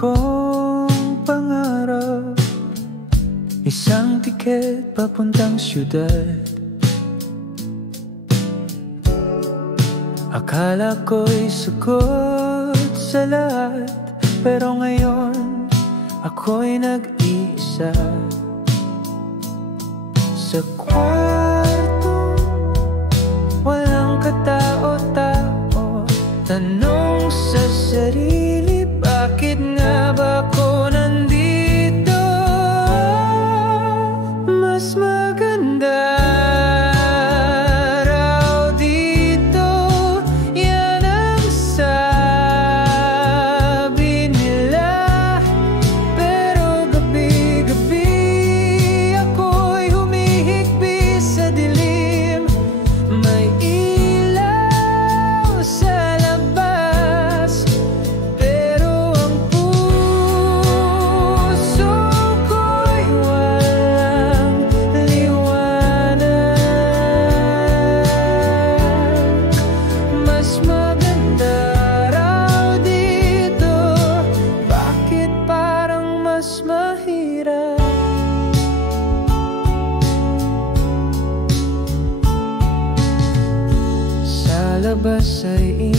kong pangarap, isang tiket papuntang syudad. Akala ko'y sagot sa lahat, pero ngayon ako'y nag-iisa sa kwarto, walang katao-tao. Tanong sa sarili, bakit nga ba ako nandito? Mas maganda raw dito, yan ang sabi nila. Pero gabi-gabi ako'y humihigbi sa dilim. May ilaw sa labas, pero ang puso ko'y walang liwanag. Mas maganda raw dito, bakit parang mas mahirap? Sa labas ay